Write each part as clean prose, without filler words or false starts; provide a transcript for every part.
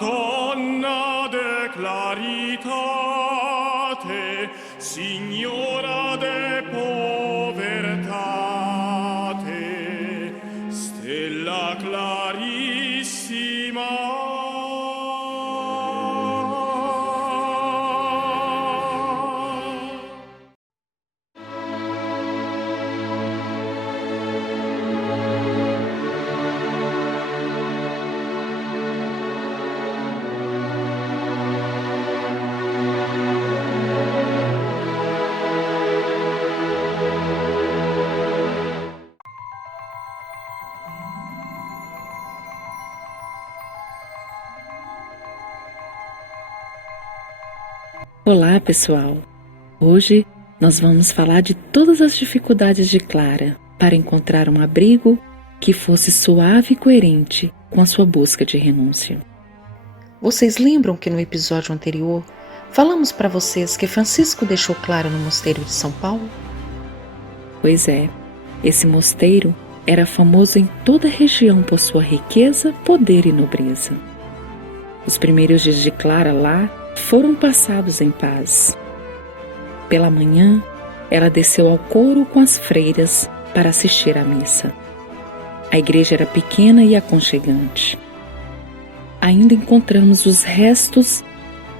Madonna de claritate, Signora de povertate, Stella clarissima. Olá, pessoal! Hoje nós vamos falar de todas as dificuldades de Clara para encontrar um abrigo que fosse suave e coerente com a sua busca de renúncia. Vocês lembram que no episódio anterior falamos para vocês que Francisco deixou Clara no mosteiro de São Paulo? Pois é, esse mosteiro era famoso em toda a região por sua riqueza, poder e nobreza. Os primeiros dias de Clara lá foram passados em paz. Pela manhã, ela desceu ao coro com as freiras para assistir à missa. A igreja era pequena e aconchegante. Ainda encontramos os restos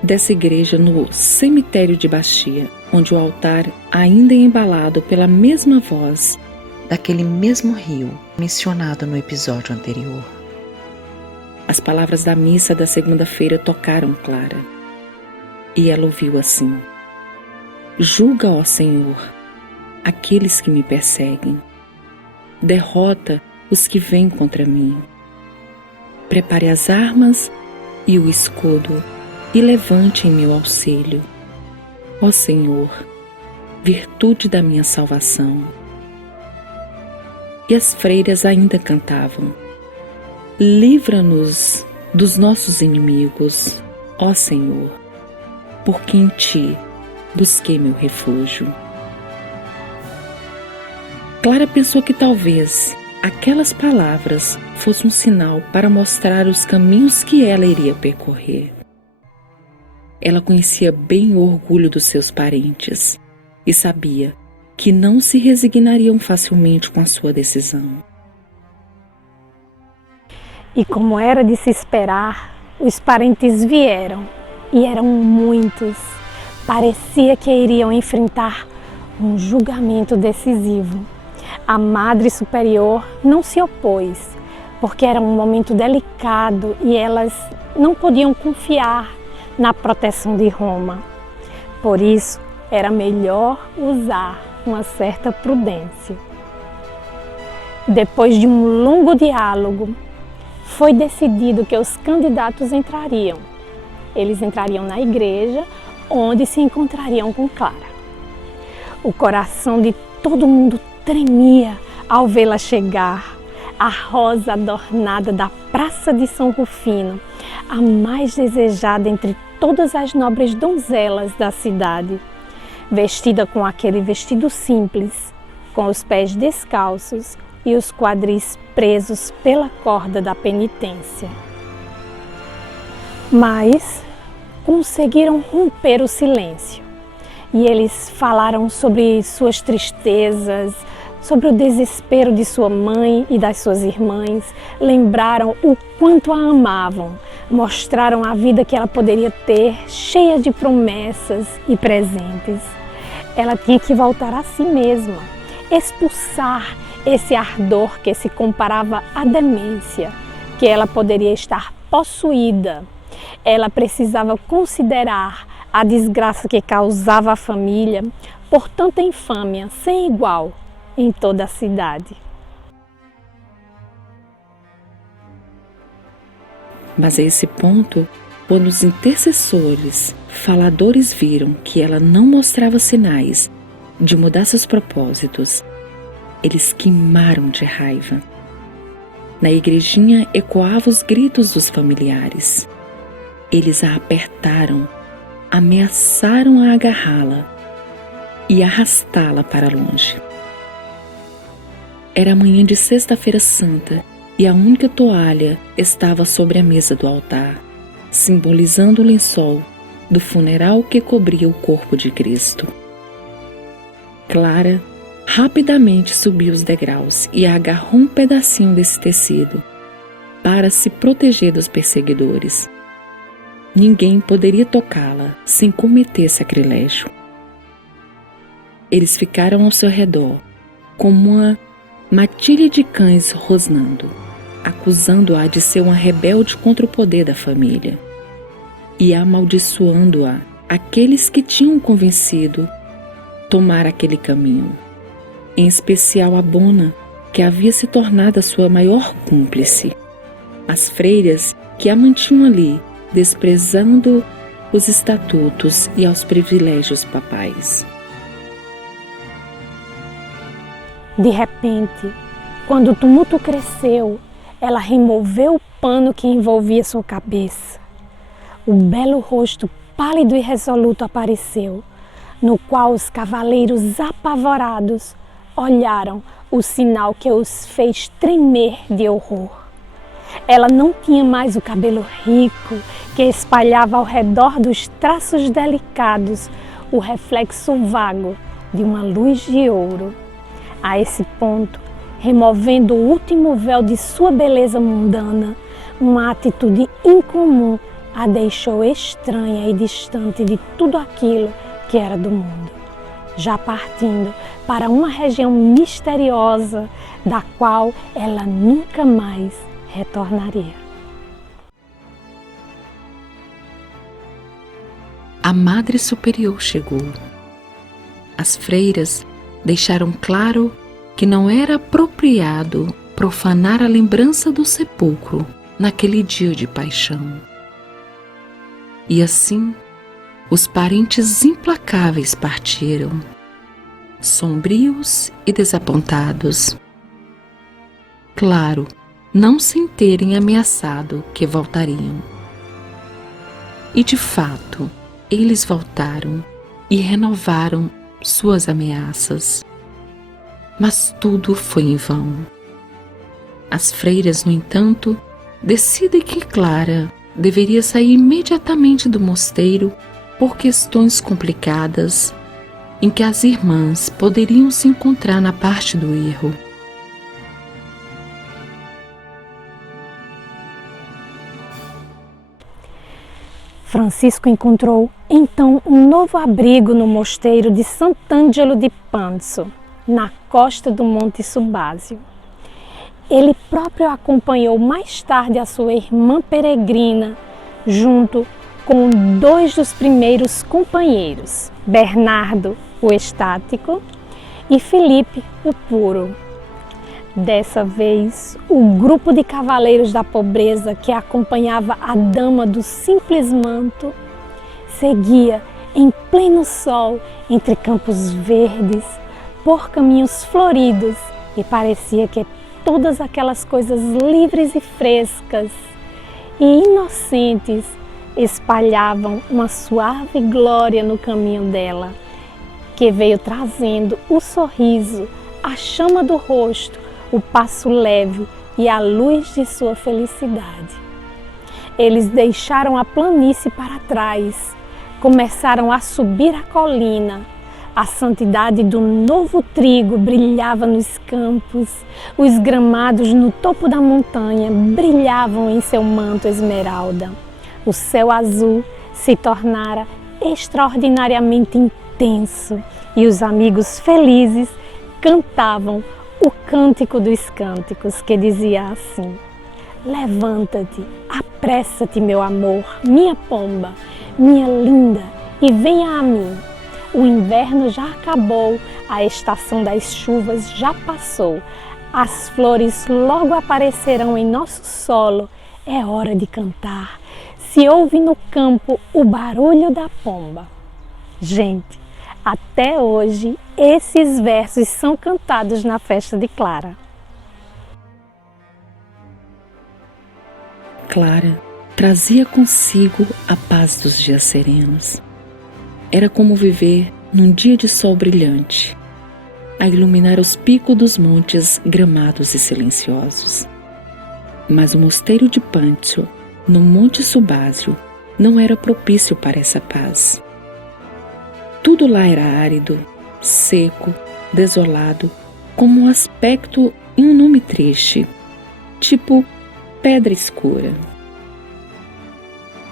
dessa igreja no cemitério de Bastia, onde o altar ainda é embalado pela mesma voz daquele mesmo rio mencionado no episódio anterior. As palavras da missa da segunda-feira tocaram Clara. E ela ouviu assim: julga, ó Senhor, aqueles que me perseguem. Derrota os que vêm contra mim. Prepare as armas e o escudo e levante em meu auxílio. Ó Senhor, virtude da minha salvação. E as freiras ainda cantavam: livra-nos dos nossos inimigos, ó Senhor, porque em Ti busquei meu refúgio. Clara pensou que talvez aquelas palavras fossem um sinal para mostrar os caminhos que ela iria percorrer. Ela conhecia bem o orgulho dos seus parentes e sabia que não se resignariam facilmente com a sua decisão. E como era de se esperar, os parentes vieram. E eram muitos. Parecia que iriam enfrentar um julgamento decisivo. A Madre Superior não se opôs, porque era um momento delicado e elas não podiam confiar na proteção de Roma. Por isso, era melhor usar uma certa prudência. Depois de um longo diálogo, foi decidido que os candidatos entrariam. Eles entrariam na igreja, onde se encontrariam com Clara. O coração de todo mundo tremia ao vê-la chegar, a rosa adornada da Praça de São Rufino, a mais desejada entre todas as nobres donzelas da cidade, vestida com aquele vestido simples, com os pés descalços e os quadris presos pela corda da penitência. Mas conseguiram romper o silêncio e eles falaram sobre suas tristezas, sobre o desespero de sua mãe e das suas irmãs, lembraram o quanto a amavam, mostraram a vida que ela poderia ter, cheia de promessas e presentes. Ela tinha que voltar a si mesma, expulsar esse ardor que se comparava à demência, que ela poderia estar possuída. Ela precisava considerar a desgraça que causava à família por tanta infâmia sem igual em toda a cidade. Mas a esse ponto, quando os intercessores, faladores viram que ela não mostrava sinais de mudar seus propósitos, eles queimaram de raiva. Na igrejinha ecoavam os gritos dos familiares. Eles a apertaram, ameaçaram a agarrá-la e arrastá-la para longe. Era manhã de sexta-feira santa e a única toalha estava sobre a mesa do altar. simbolizando o lençol do funeral que cobria o corpo de Cristo. Clara rapidamente subiu os degraus e agarrou um pedacinho desse tecido para se proteger dos perseguidores. Ninguém poderia tocá-la sem cometer sacrilégio. Eles ficaram ao seu redor, como uma matilha de cães rosnando, acusando-a de ser uma rebelde contra o poder da família e amaldiçoando-a aqueles que tinham convencido tomar aquele caminho, em especial a Bona, que havia se tornado a sua maior cúmplice, as freiras que a mantinham ali, desprezando os estatutos e aos privilégios papais. De repente, quando o tumulto cresceu, ela removeu o pano que envolvia sua cabeça. O belo rosto pálido e resoluto apareceu, no qual os cavaleiros apavorados olharam o sinal que os fez tremer de horror. Ela não tinha mais o cabelo rico que espalhava ao redor dos traços delicados o reflexo vago de uma luz de ouro. A esse ponto, removendo o último véu de sua beleza mundana, uma atitude incomum a deixou estranha e distante de tudo aquilo que era do mundo, já partindo para uma região misteriosa da qual ela nunca mais retornaria. A Madre Superior chegou. As freiras deixaram claro que não era apropriado profanar a lembrança do sepulcro naquele dia de paixão. E assim, os parentes implacáveis partiram, sombrios e desapontados. Claro, não sem terem ameaçado que voltariam. E de fato, eles voltaram e renovaram suas ameaças. Mas tudo foi em vão. As freiras, no entanto, decidem que Clara deveria sair imediatamente do mosteiro por questões complicadas em que as irmãs poderiam se encontrar na parte do erro. Francisco encontrou então um novo abrigo no mosteiro de Sant'Angelo di Panzo, na costa do Monte Subásio. Ele próprio acompanhou mais tarde a sua irmã peregrina, junto com dois dos primeiros companheiros, Bernardo, o Estático, e Felipe, o Puro. Dessa vez, o grupo de cavaleiros da pobreza que acompanhava a dama do simples manto seguia em pleno sol entre campos verdes, por caminhos floridos, e parecia que todas aquelas coisas livres e frescas e inocentes espalhavam uma suave glória no caminho dela, que veio trazendo o sorriso, a chama do rosto, o passo leve e a luz de sua felicidade. Eles deixaram a planície para trás, começaram a subir a colina. A santidade do novo trigo brilhava nos campos, os gramados no topo da montanha brilhavam em seu manto esmeralda. O céu azul se tornara extraordinariamente intenso e os amigos felizes cantavam o cântico dos cânticos, que dizia assim: levanta-te, apressa-te, meu amor, minha pomba, minha linda, e venha a mim. O inverno já acabou, a estação das chuvas já passou, as flores logo aparecerão em nosso solo, é hora de cantar. Se ouve no campo o barulho da pomba. Gente, até hoje esses versos são cantados na festa de Clara. Clara trazia consigo a paz dos dias serenos. Era como viver num dia de sol brilhante, a iluminar os picos dos montes gramados e silenciosos. Mas o mosteiro de Panzo no Monte Subásio, não era propício para essa paz. Tudo lá era árido, seco, desolado, como um aspecto e um nome triste, tipo pedra escura.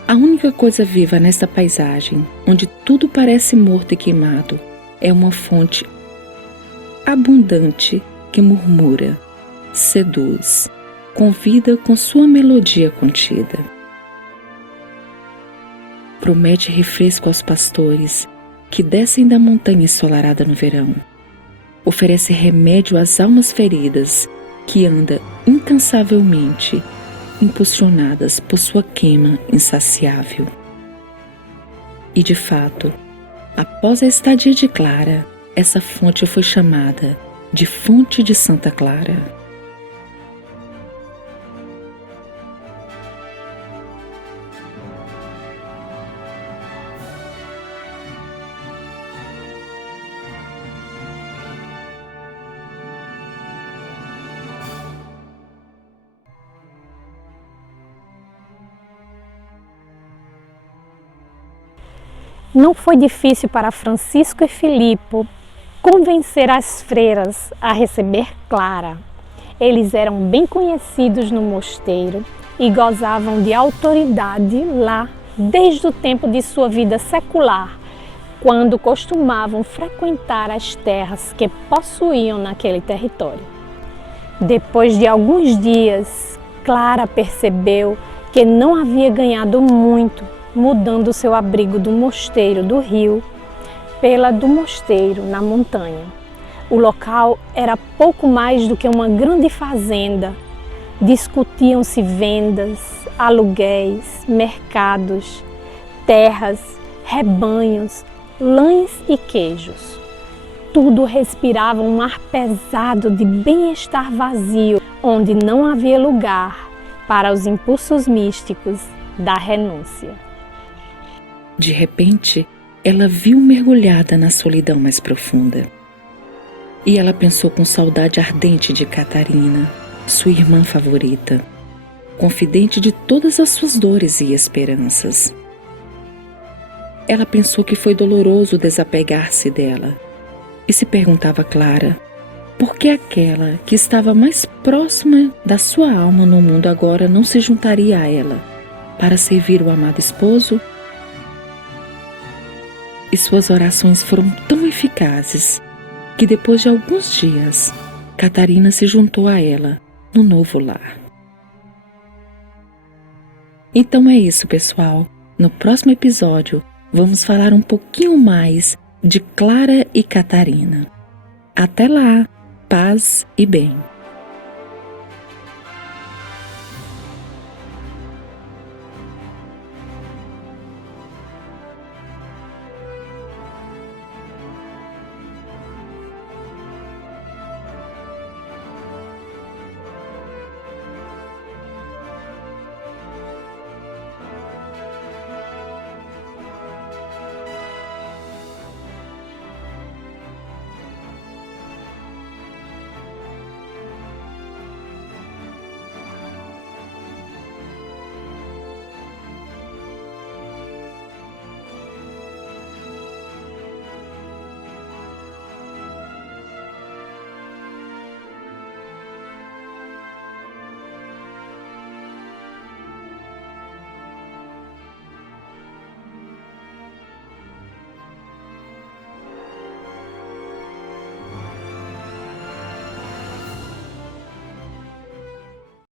A única coisa viva nesta paisagem, onde tudo parece morto e queimado, é uma fonte abundante que murmura, seduz, convida com sua melodia contida. Promete refresco aos pastores que descem da montanha ensolarada no verão. Oferece remédio às almas feridas que anda incansavelmente, impulsionadas por sua queima insaciável. E de fato, após a estadia de Clara, essa fonte foi chamada de Fonte de Santa Clara. Não foi difícil para Francisco e Filipe convencer as freiras a receber Clara. Eles eram bem conhecidos no mosteiro e gozavam de autoridade lá desde o tempo de sua vida secular, quando costumavam frequentar as terras que possuíam naquele território. Depois de alguns dias, Clara percebeu que não havia ganhado muito mudando seu abrigo do mosteiro do rio pela do mosteiro na montanha. O local era pouco mais do que uma grande fazenda. Discutiam-se vendas, aluguéis, mercados, terras, rebanhos, lãs e queijos. Tudo respirava um ar pesado de bem-estar vazio, onde não havia lugar para os impulsos místicos da renúncia. De repente, ela viu mergulhada na solidão mais profunda. E ela pensou com saudade ardente de Catarina, sua irmã favorita, confidente de todas as suas dores e esperanças. Ela pensou que foi doloroso desapegar-se dela e se perguntava a Clara por que aquela que estava mais próxima da sua alma no mundo agora não se juntaria a ela para servir o amado esposo. E suas orações foram tão eficazes que depois de alguns dias, Catarina se juntou a ela no novo lar. Então é isso, pessoal. No próximo episódio, vamos falar um pouquinho mais de Clara e Catarina. Até lá, paz e bem.